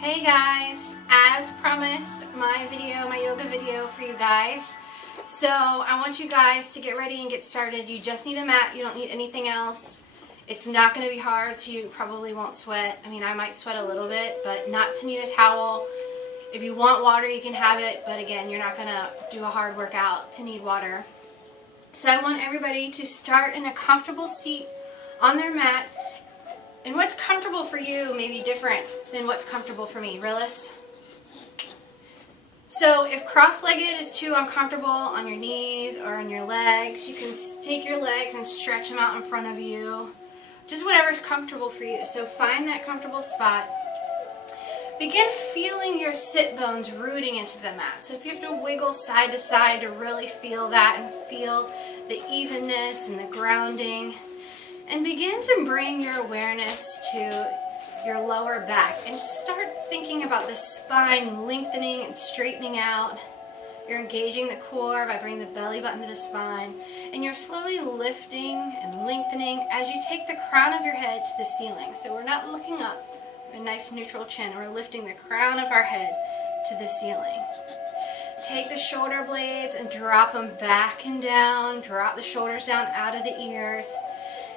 Hey guys, as promised, my yoga video for you guys. So I want you guys to get ready and get started. You just need a mat, you don't need anything else. It's not going to be hard, so you probably won't sweat. I mean, I might sweat a little bit, but not to need a towel. If you want water, you can have it, but again, you're not going to do a hard workout to need water. So I want everybody to start in a comfortable seat on their mat. And what's comfortable for you may be different than what's comfortable for me. Realists? So if cross-legged is too uncomfortable on your knees or on your legs, you can take your legs and stretch them out in front of you. Just whatever's comfortable for you. So find that comfortable spot. Begin feeling your sit bones rooting into the mat. So if you have to wiggle side to side to really feel that and feel the evenness and the grounding. And begin to bring your awareness to your lower back and start thinking about the spine lengthening and straightening out. You're engaging the core by bringing the belly button to the spine, and you're slowly lifting and lengthening as you take the crown of your head to the ceiling. So we're not looking up, a nice neutral chin. We're lifting the crown of our head to the ceiling. Take the shoulder blades and drop them back and down. Drop the shoulders down out of the ears.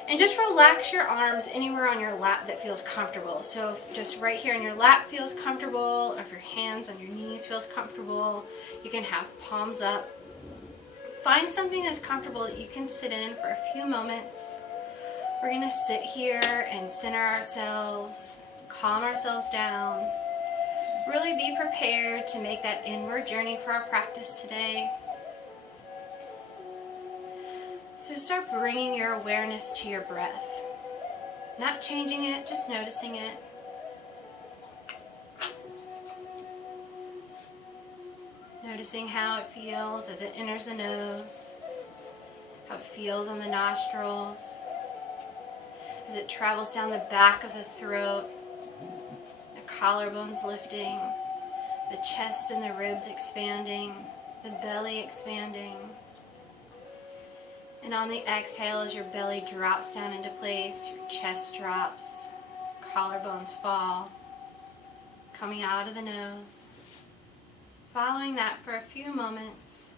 And just relax your arms anywhere on your lap that feels comfortable. So if just right here on your lap feels comfortable, or if your hands on your knees feels comfortable, you can have palms up. Find something that's comfortable that you can sit in for a few moments. We're going to sit here and center ourselves, calm ourselves down. Really be prepared to make that inward journey for our practice today. So start bringing your awareness to your breath. Not changing it, just noticing it. Noticing how it feels as it enters the nose, how it feels on the nostrils, as it travels down the back of the throat, the collarbones lifting, the chest and the ribs expanding, the belly expanding. And on the exhale, as your belly drops down into place, your chest drops, collarbones fall, coming out of the nose. Following that for a few moments.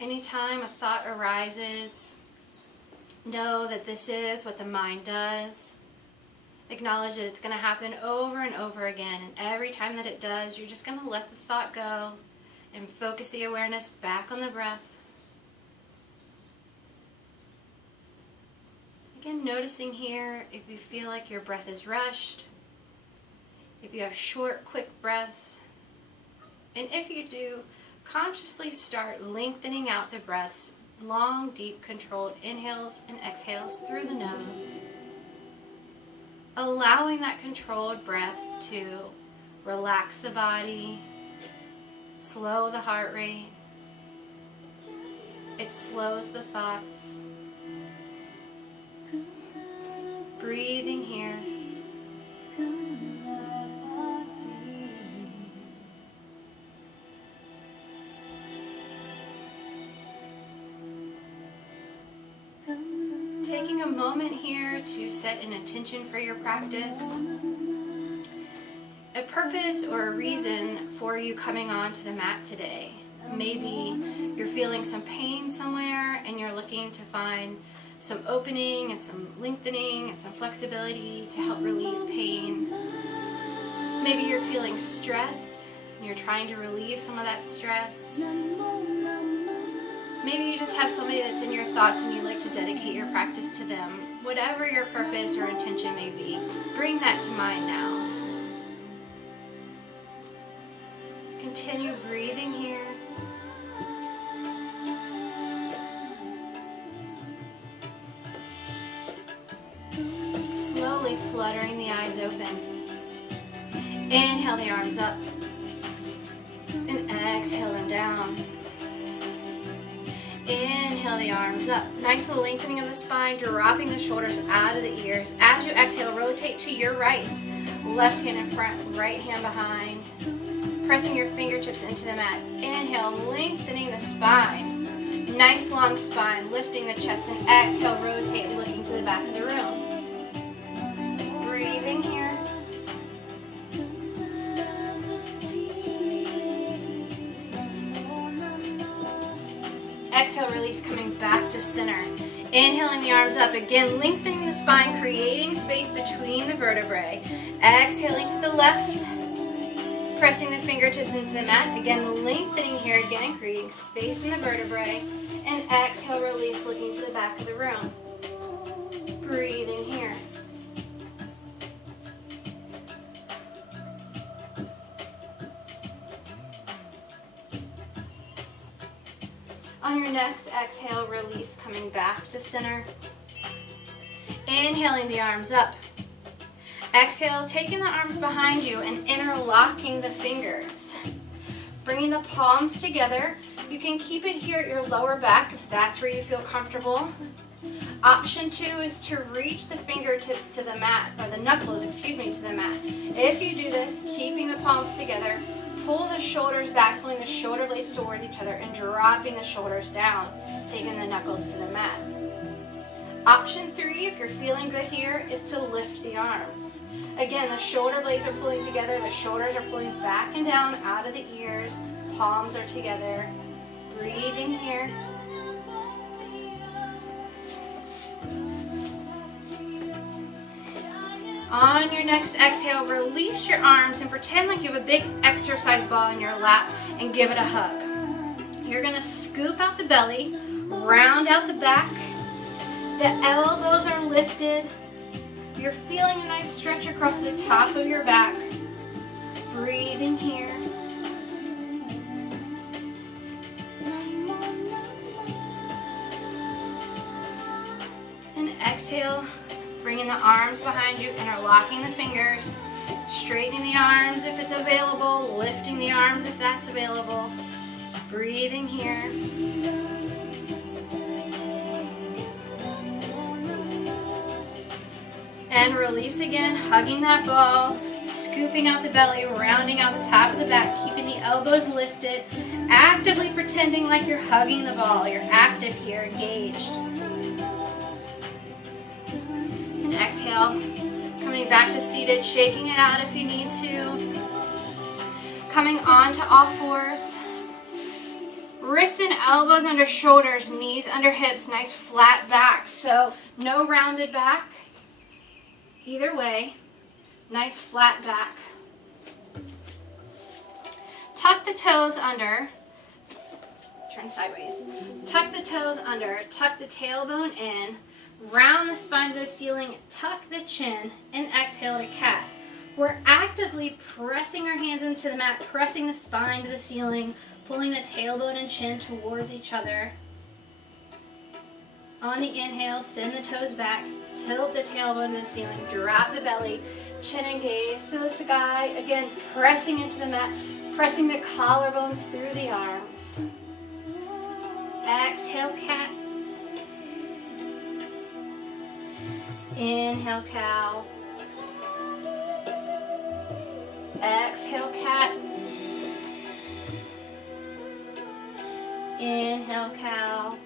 Anytime a thought arises, know that this is what the mind does. Acknowledge that it's going to happen over and over again, and every time that it does, you're just going to let the thought go and focus the awareness back on the breath. Again, noticing here if you feel like your breath is rushed, if you have short, quick breaths, and if you do, consciously start lengthening out the breaths, long, deep, controlled inhales and exhales through the nose. Allowing that controlled breath to relax the body, slow the heart rate. It slows the thoughts. Breathing here. Taking a moment here to set an intention for your practice, a purpose or a reason for you coming onto the mat today. Maybe you're feeling some pain somewhere and you're looking to find some opening and some lengthening and some flexibility to help relieve pain. Maybe you're feeling stressed and you're trying to relieve some of that stress. Maybe you just have somebody that's in your thoughts and you'd like to dedicate your practice to them. Whatever your purpose or intention may be, bring that to mind now. Continue breathing here. Slowly fluttering the eyes open. Inhale the arms up. And exhale them down. Inhale the arms up. Nice lengthening of the spine, dropping the shoulders out of the ears. As you exhale, rotate to your right. Left hand in front, right hand behind. Pressing your fingertips into the mat. Inhale, lengthening the spine. Nice long spine, lifting the chest, and exhale, rotate, looking to the back of the room. Breathing here. Exhale, release, coming back to center. Inhaling the arms up, again lengthening the spine, creating space between the vertebrae. Exhaling to the left, pressing the fingertips into the mat. Again, lengthening here, again, creating space in the vertebrae. And exhale, release, looking to the back of the room. Breathing here. On your next exhale, release, coming back to center. Inhaling the arms up. Exhale, taking the arms behind you and interlocking the fingers. Bringing the palms together. You can keep it here at your lower back if that's where you feel comfortable. Option 2 is to reach the fingertips to the mat, or the knuckles, excuse me, to the mat. If you do this, keeping the palms together, pull the shoulders back, pulling the shoulder blades towards each other and dropping the shoulders down, taking the knuckles to the mat. Option 3, if you're feeling good here, is to lift the arms. Again, the shoulder blades are pulling together, the shoulders are pulling back and down out of the ears, palms are together. Breathing here. On your next exhale, release your arms and pretend like you have a big exercise ball in your lap and give it a hug. You're going to scoop out the belly, round out the back. The elbows are lifted. You're feeling a nice stretch across the top of your back. Breathing here. And exhale. Bringing the arms behind you, interlocking the fingers, straightening the arms if it's available, lifting the arms if that's available. Breathing here. And release again, hugging that ball, scooping out the belly, rounding out the top of the back, keeping the elbows lifted, actively pretending like you're hugging the ball. You're active here, engaged. And exhale, coming back to seated, shaking it out if you need to. Coming on to all fours. Wrists and elbows under shoulders, knees under hips, nice flat back. So no rounded back. Either way, nice flat back. Tuck the toes under. Turn sideways. Tuck the toes under, tuck the tailbone in. Round the spine to the ceiling, tuck the chin, and exhale to cat. We're actively pressing our hands into the mat, pressing the spine to the ceiling, pulling the tailbone and chin towards each other. On the inhale, send the toes back, tilt the tailbone to the ceiling, drop the belly, chin and gaze to the sky. Again, pressing into the mat, pressing the collarbones through the arms. Exhale, cat. Inhale, cow. Exhale, cat. Inhale, cow.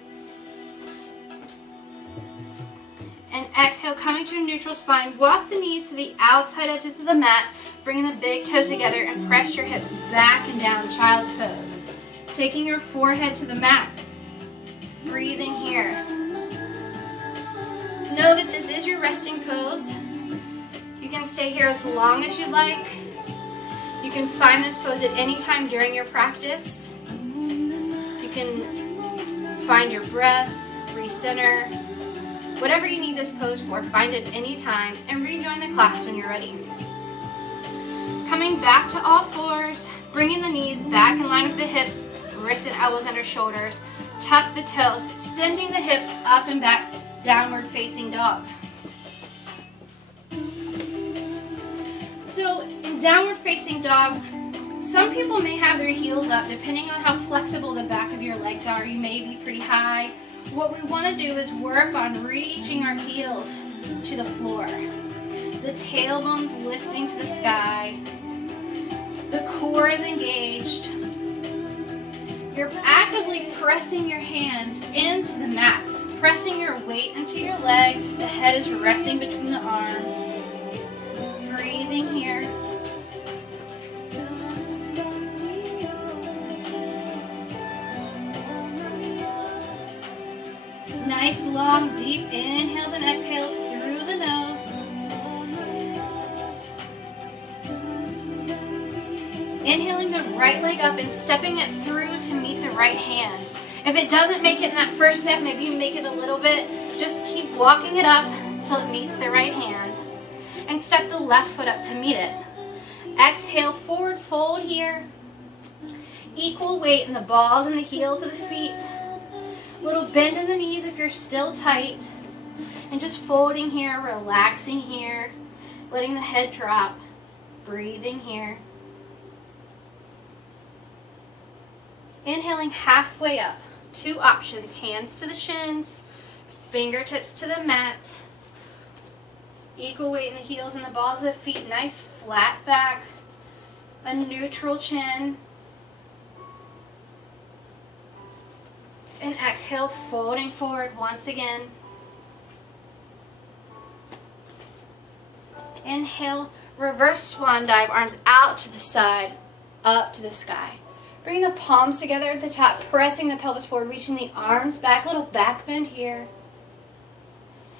And exhale, coming to a neutral spine. Walk the knees to the outside edges of the mat, bringing the big toes together and press your hips back and down, child's pose. Taking your forehead to the mat. Breathing here. Know that this is your resting pose. You can stay here as long as you'd like. You can find this pose at any time during your practice. You can find your breath, recenter. Whatever you need this pose for, find it any time and rejoin the class when you're ready. Coming back to all fours, bringing the knees back in line with the hips, wrists and elbows under shoulders. Tuck the toes, sending the hips up and back. Downward facing dog. So in downward facing dog, some people may have their heels up depending on how flexible the back of your legs are. You may be pretty high. What we want to do is work on reaching our heels to the floor. The tailbone's lifting to the sky. The core is engaged. You're actively pressing your hands into the mat, pressing your weight into your legs. The head is resting between the arms. Breathing here. Nice long deep inhales and exhales through the nose. Inhaling the right leg up and stepping it through to meet the right hand. If it doesn't make it in that first step, maybe you make it a little bit. Just keep walking it up till it meets the right hand. And step the left foot up to meet it. Exhale, forward fold here. Equal weight in the balls and the heels of the feet. Little bend in the knees if you're still tight. And just folding here, relaxing here. Letting the head drop. Breathing here. Inhaling halfway up. 2 options. Hands to the shins. Fingertips to the mat. Equal weight in the heels and the balls of the feet. Nice flat back. A neutral chin. And exhale, folding forward once again. Inhale, reverse swan dive, arms out to the side, up to the sky. Bring the palms together at the top, pressing the pelvis forward, reaching the arms back, little back bend here.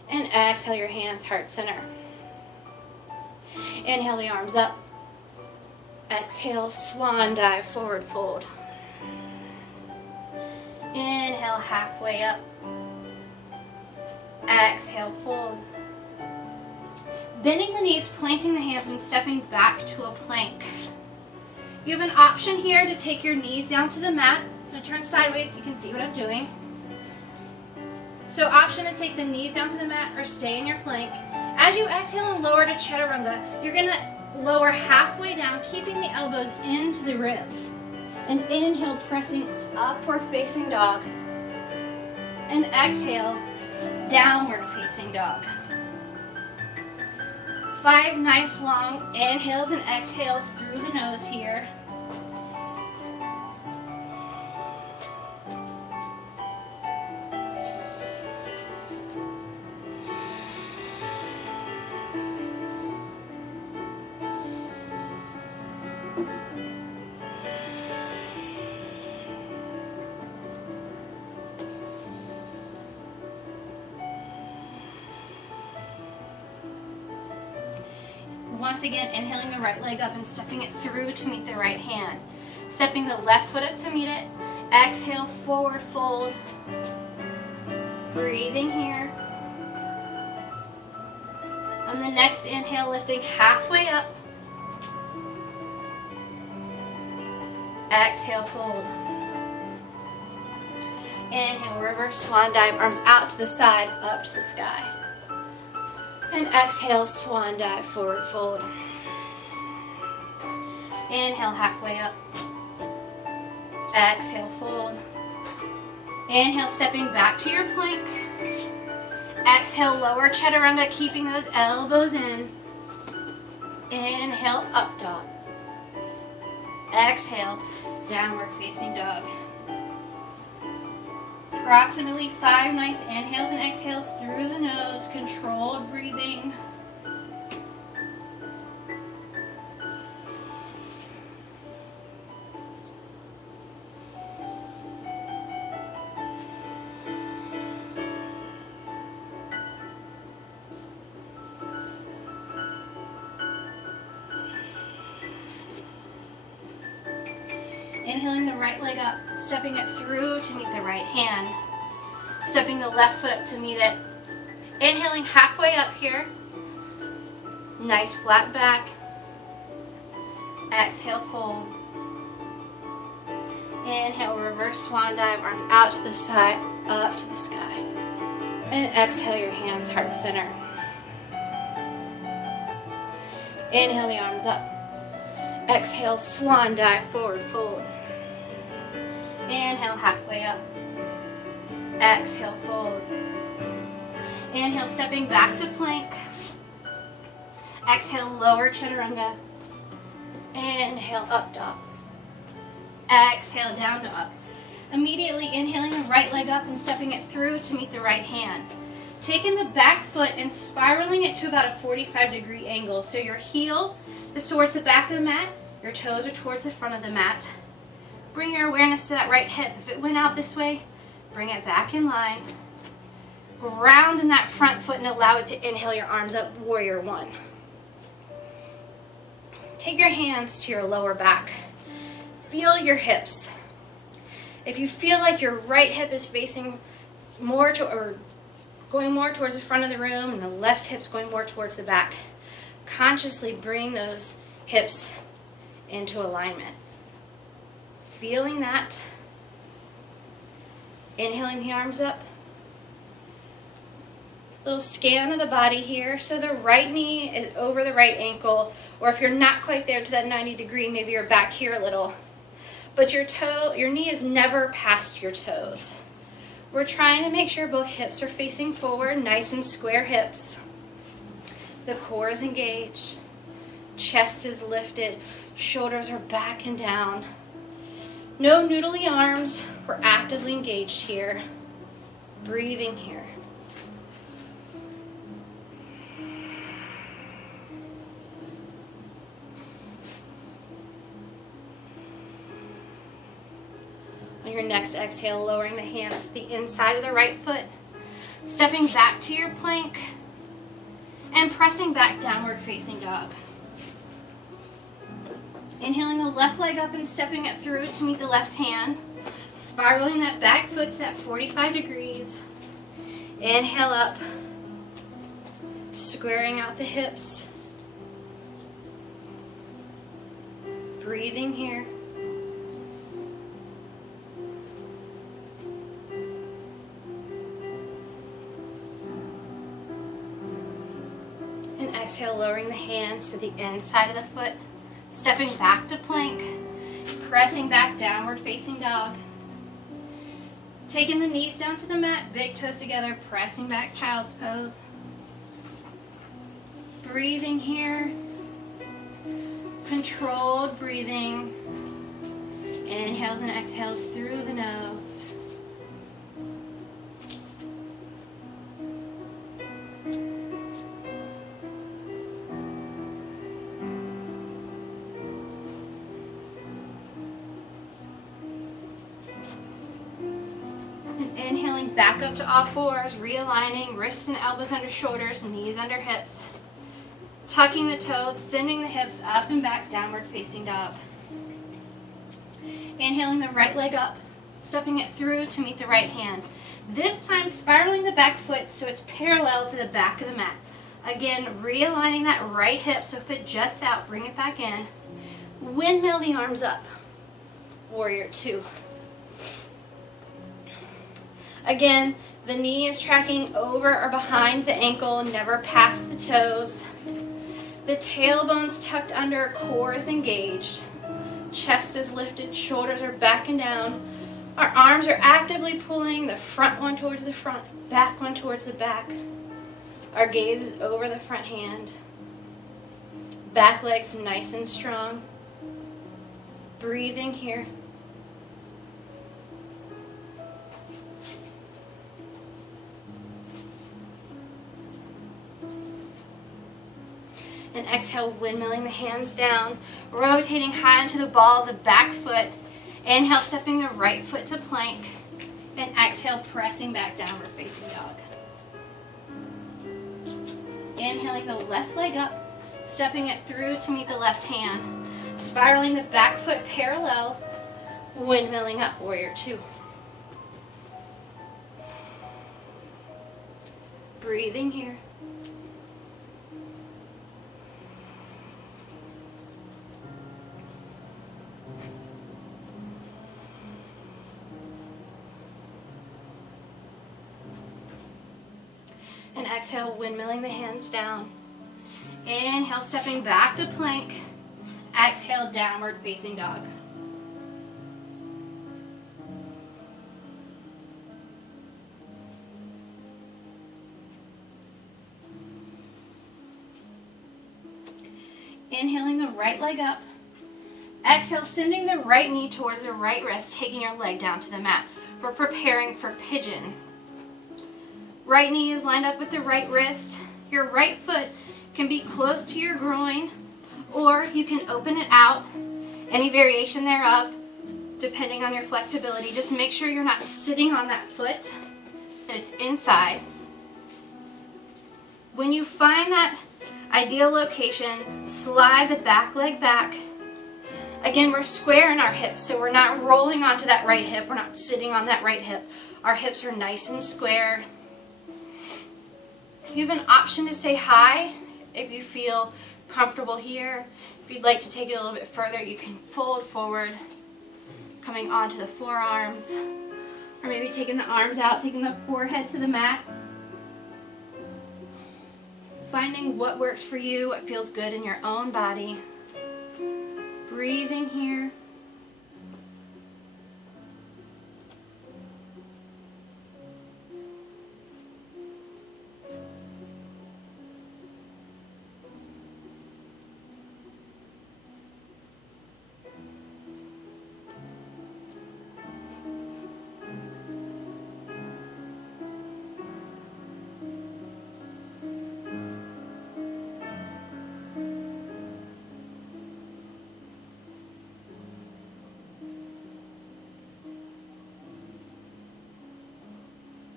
And exhale your hands, heart center. Inhale the arms up. Exhale, swan dive, forward fold. Inhale, halfway up. Exhale, fold. Bending the knees, planting the hands, and stepping back to a plank. You have an option here to take your knees down to the mat. I'm going to turn sideways so you can see what I'm doing. So option to take the knees down to the mat or stay in your plank. As you exhale and lower to chaturanga, you're going to lower halfway down, keeping the elbows into the ribs. And inhale, pressing upward facing dog. And exhale, downward facing dog. 5 nice long inhales and exhales through the nose here. Once again, inhaling the right leg up and stepping it through to meet the right hand. Stepping the left foot up to meet it. Exhale, forward fold. Breathing here. On the next inhale, lifting halfway up. Exhale, fold. Inhale, reverse swan dive, arms out to the side, up to the sky. And exhale, swan dive, forward fold. Inhale, halfway up. Exhale, fold. Inhale, stepping back to your plank. Exhale, lower chaturanga, keeping those elbows in. Inhale, up dog. Exhale, downward facing dog. Approximately 5 nice inhales and exhales through the nose, controlled breathing. Inhaling the right leg up, stepping it through to meet the right hand. Stepping the left foot up to meet it. Inhaling halfway up here. Nice flat back. Exhale, fold. Inhale, reverse swan dive, arms out to the side, up to the sky. And exhale your hands, heart center. Inhale the arms up. Exhale, swan dive, forward fold. Inhale, halfway up. Exhale, fold. Inhale, stepping back to plank. Exhale, lower chaturanga. Inhale, up dog. Exhale, down to up. Immediately inhaling the right leg up and stepping it through to meet the right hand. Taking the back foot and spiraling it to about a 45-degree angle. So your heel is towards the back of the mat, your toes are towards the front of the mat. Bring your awareness to that right hip. If it went out this way, bring it back in line. Ground in that front foot and allow it to inhale your arms up, warrior one. Take your hands to your lower back. Feel your hips. If you feel like your right hip is facing more to, or going more towards the front of the room and the left hip's going more towards the back, consciously bring those hips into alignment. Feeling that. Inhaling the arms up. Little scan of the body here. So the right knee is over the right ankle, or if you're not quite there to that 90 degree, maybe you're back here a little. But your knee is never past your toes. We're trying to make sure both hips are facing forward, nice and square hips. The core is engaged. Chest is lifted. Shoulders are back and down. No noodly arms. We're actively engaged here. Breathing here. On your next exhale, lowering the hands to the inside of the right foot, stepping back to your plank, and pressing back downward facing dog. Inhaling the left leg up and stepping it through to meet the left hand, spiraling that back foot to that 45 degrees. Inhale up, squaring out the hips. Breathing here. And exhale, lowering the hands to the inside of the foot, stepping back to plank, pressing back downward facing dog. Taking the knees down to the mat, big toes together, pressing back child's pose. Breathing here. Controlled breathing. Inhales and exhales through the nose. Inhaling back up to all fours, realigning wrists and elbows under shoulders, knees under hips. Tucking the toes, sending the hips up and back, downward facing dog. Inhaling the right leg up, stepping it through to meet the right hand. This time spiraling the back foot so it's parallel to the back of the mat. Again, realigning that right hip so if it juts out, bring it back in. Windmill the arms up. Warrior two. Again, the knee is tracking over or behind the ankle, never past the toes. The tailbone's tucked under, core is engaged. Chest is lifted, shoulders are back and down. Our arms are actively pulling the front one towards the front, back one towards the back. Our gaze is over the front hand. Back legs nice and strong. Breathing here. And exhale, windmilling the hands down, rotating high into the ball of the back foot. Inhale, stepping the right foot to plank. And exhale, pressing back downward facing dog. Inhaling the left leg up, stepping it through to meet the left hand. Spiraling the back foot parallel, windmilling up, warrior two. Breathing here. And exhale, windmilling the hands down. Inhale, stepping back to plank. Exhale, downward facing dog. Inhaling the right leg up, Exhale, sending the right knee towards the right wrist, taking your leg down to the mat. We're preparing for pigeon. Right knee is lined up with the right wrist. Your right foot can be close to your groin, or you can open it out, any variation thereof, depending on your flexibility. Just make sure you're not sitting on that foot, that it's inside. When you find that ideal location, slide the back leg back. Again, we're square in our hips, so we're not rolling onto that right hip. We're not sitting on that right hip. Our hips are nice and square. You have an option to stay high if you feel comfortable here. If you'd like to take it a little bit further, you can fold forward, coming onto the forearms, or maybe taking the arms out, taking the forehead to the mat. Finding what works for you, what feels good in your own body. Breathing here.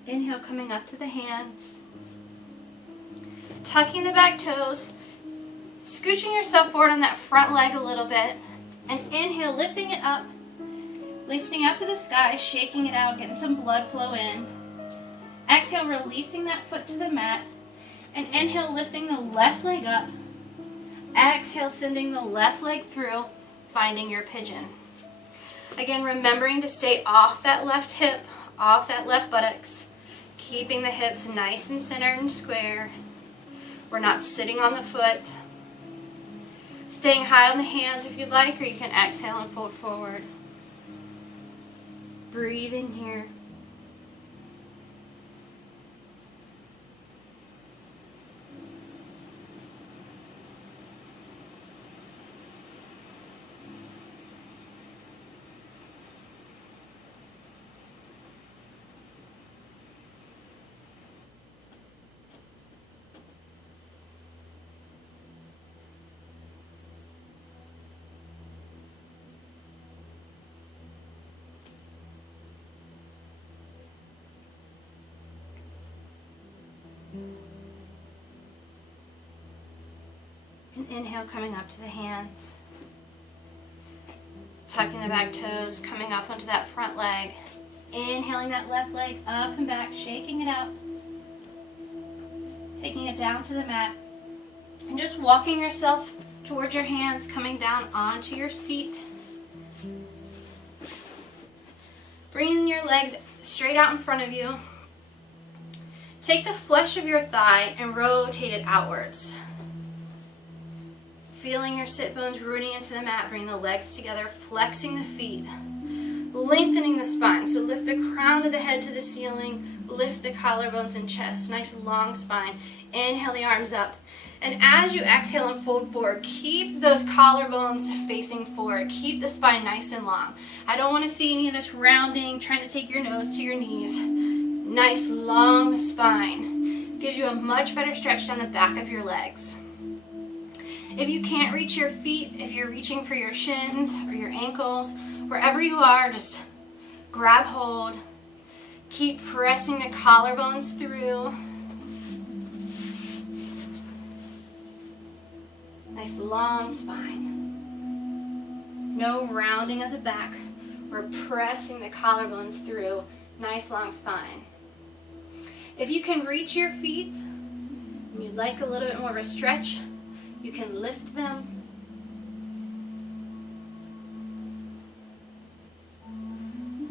Inhale, coming up to the hands. Tucking the back toes. Scooching yourself forward on that front leg a little bit. And inhale, lifting it up. Lifting up to the sky, shaking it out, getting some blood flow in. Exhale, releasing that foot to the mat. And inhale, lifting the left leg up. Exhale, sending the left leg through, finding your pigeon. Again, remembering to stay off that left hip, off that left buttocks. Keeping the hips nice and centered and square. We're not sitting on the foot. Staying high on the hands if you'd like, or you can exhale and fold forward. Breathing here. And inhale, coming up to the hands. Tucking the back toes, coming up onto that front leg. Inhaling that left leg up and back, shaking it out. Taking it down to the mat. And just walking yourself towards your hands, coming down onto your seat. Bringing your legs straight out in front of you. Take the flesh of your thigh and rotate it outwards. Feeling your sit bones rooting into the mat, bring the legs together, flexing the feet, lengthening the spine. So lift the crown of the head to the ceiling, lift the collarbones and chest, nice long spine. Inhale the arms up. And as you exhale and fold forward, keep those collarbones facing forward. Keep the spine nice and long. I don't want to see any of this rounding, trying to take your nose to your knees. Nice long spine. Gives you a much better stretch down the back of your legs. If you can't reach your feet, if you're reaching for your shins or your ankles, wherever you are, just grab hold. Keep pressing the collarbones through. Nice long spine. No rounding of the back. We're pressing the collarbones through. Nice long spine. If you can reach your feet and you'd like a little bit more of a stretch, you can lift them.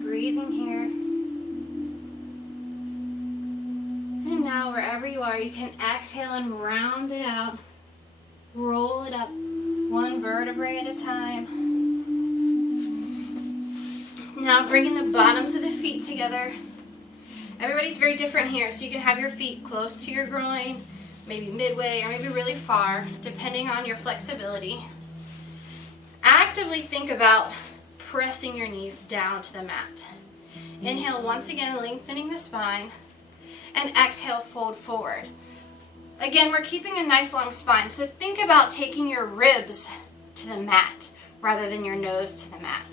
Breathing here. And now wherever you are, you can exhale and round it out. Roll it up one vertebrae at a time. Now bringing the bottoms of the feet together. Everybody's very different here, so you can have your feet close to your groin, maybe midway or maybe really far, depending on your flexibility. Actively think about pressing your knees down to the mat. Inhale, once again, lengthening the spine, and exhale, fold forward. Again, we're keeping a nice long spine, so think about taking your ribs to the mat rather than your nose to the mat.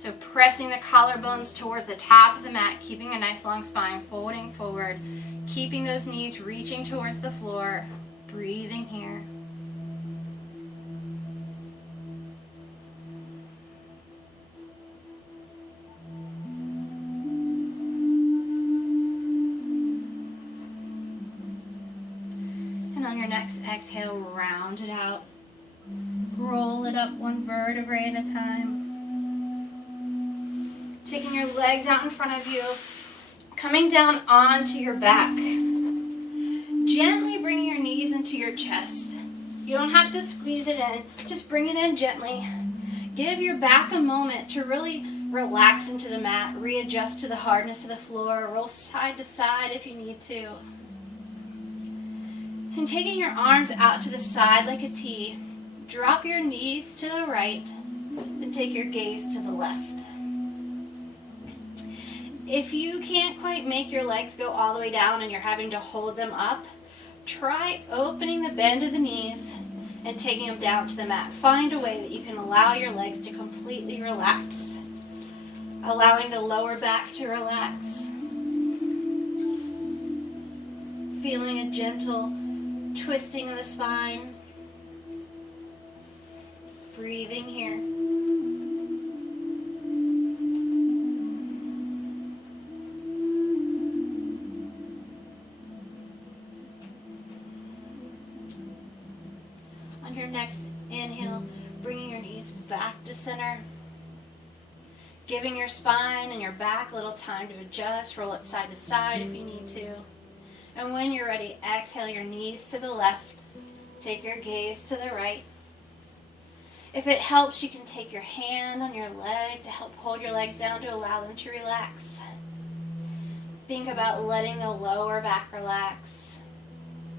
So pressing the collarbones towards the top of the mat, keeping a nice long spine, folding forward, keeping those knees reaching towards the floor, breathing here. And on your next exhale, round it out. Roll it up one vertebrae at a time. Taking your legs out in front of you, coming down onto your back. Gently bring your knees into your chest. You don't have to squeeze it in, just bring it in gently. Give your back a moment to really relax into the mat, readjust to the hardness of the floor, roll side to side if you need to. And taking your arms out to the side like a T, drop your knees to the right, then take your gaze to the left. If you can't quite make your legs go all the way down and you're having to hold them up, try opening the bend of the knees and taking them down to the mat. Find a way that you can allow your legs to completely relax, allowing the lower back to relax. Feeling a gentle twisting of the spine. Breathing here. On your next inhale, bringing your knees back to center. Giving your spine and your back a little time to adjust. Roll it side to side if you need to. And when you're ready, exhale your knees to the left. Take your gaze to the right. If it helps, you can take your hand on your leg to help hold your legs down to allow them to relax. Think about letting the lower back relax.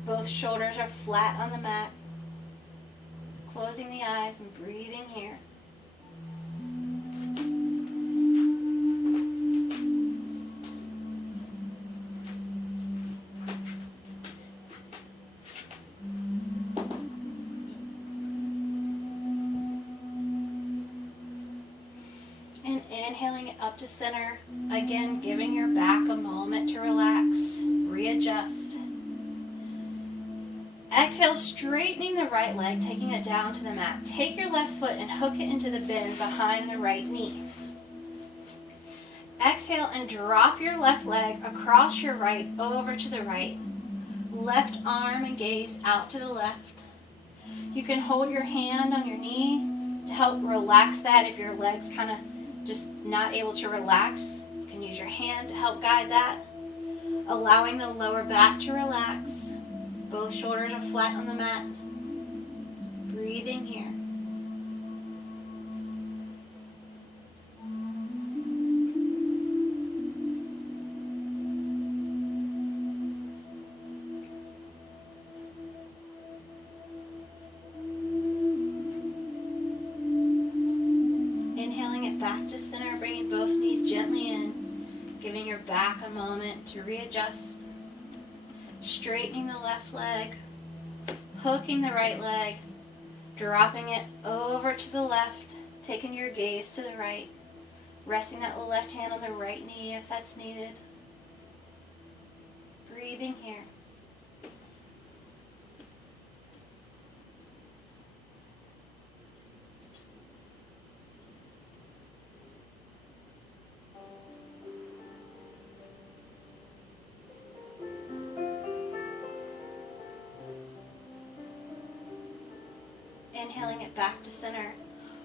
Both shoulders are flat on the mat. Closing the eyes and breathing here. And inhaling it up to center. Again, giving your back a moment to relax, readjust. Exhale, straightening the right leg, taking it down to the mat. Take your left foot and hook it into the bend behind the right knee. Exhale and drop your left leg across your right, over to the right. Left arm and gaze out to the left. You can hold your hand on your knee to help relax that if your leg's kind of just not able to relax. You can use your hand to help guide that. Allowing the lower back to relax. Both shoulders are flat on the mat. Breathing here. Inhaling it back to center, bringing both knees gently in, giving your back a moment to readjust. Straightening the left leg, hooking the right leg, dropping it over to the left, taking your gaze to the right, resting that left hand on the right knee if that's needed. Breathing here. Inhaling it back to center.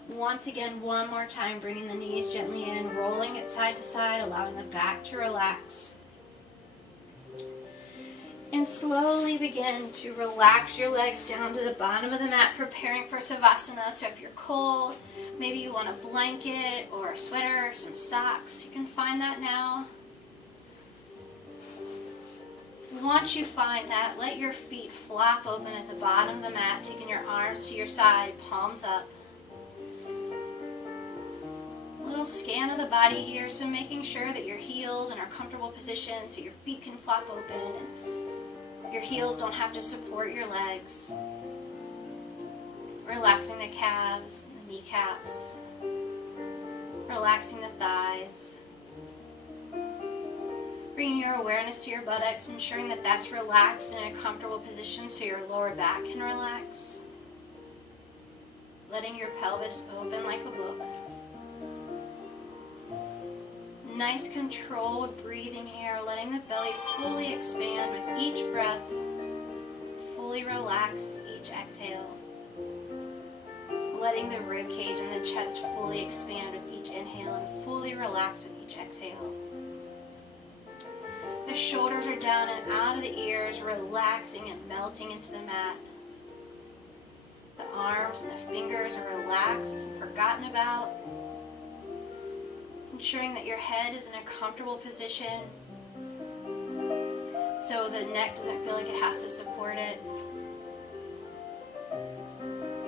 Once again, one more time, bringing the knees gently in, rolling it side to side, allowing the back to relax. And slowly begin to relax your legs down to the bottom of the mat, preparing for savasana. So if you're cold, maybe you want a blanket or a sweater or some socks, you can find that now. Once you find that, let your feet flop open at the bottom of the mat, taking your arms to your side, palms up. gentle scan of the body here, so making sure that your heels are in a comfortable position so your feet can flap open and your heels don't have to support your legs. Relaxing the calves and the kneecaps. Relaxing the thighs. Bringing your awareness to your buttocks, ensuring that that's relaxed in a comfortable position so your lower back can relax. Letting your pelvis open like a book. Nice controlled breathing here, letting the belly fully expand with each breath, fully relax with each exhale. Letting the rib cage and the chest fully expand with each inhale and fully relax with each exhale. The shoulders are down and out of the ears, relaxing and melting into the mat. The arms and the fingers are relaxed and forgotten about. Ensuring that your head is in a comfortable position so the neck doesn't feel like it has to support it.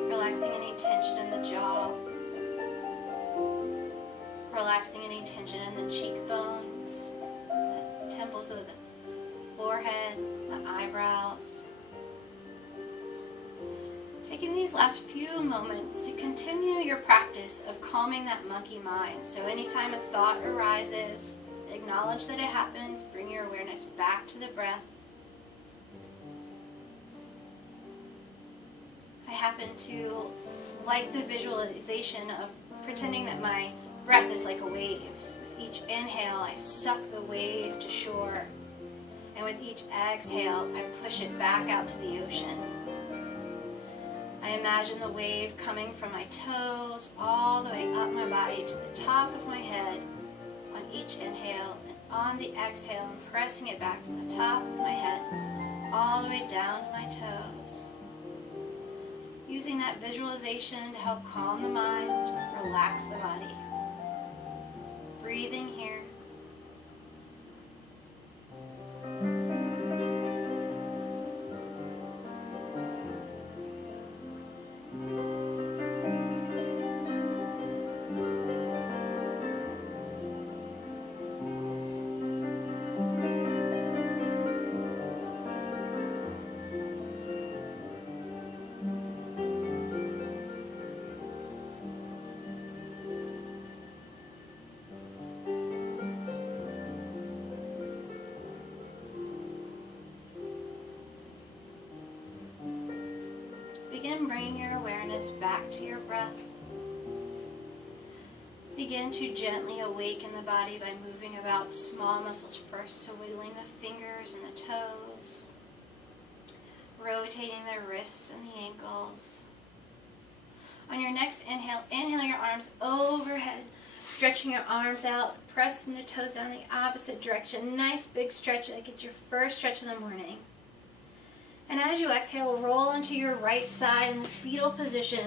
Relaxing any tension in the jaw. Relaxing any tension in the cheekbones, the temples of the forehead, the eyebrows. Taking these last few moments to continue your practice of calming that monkey mind. So anytime a thought arises, acknowledge that it happens, bring your awareness back to the breath. I happen to like the visualization of pretending that my breath is like a wave. With each inhale, I suck the wave to shore. And with each exhale, I push it back out to the ocean. I imagine the wave coming from my toes all the way up my body to the top of my head on each inhale, and on the exhale, I'm pressing it back from the top of my head all the way down to my toes. Using that visualization to help calm the mind, relax the body. Breathing here. Begin bringing your awareness back to your breath. Begin to gently awaken the body by moving about small muscles first, so wiggling the fingers and the toes, rotating the wrists and the ankles. On your next inhale, inhale your arms overhead, stretching your arms out, pressing the toes down the opposite direction. Nice big stretch, that gets your first stretch of the morning. And as you exhale, roll onto your right side in the fetal position.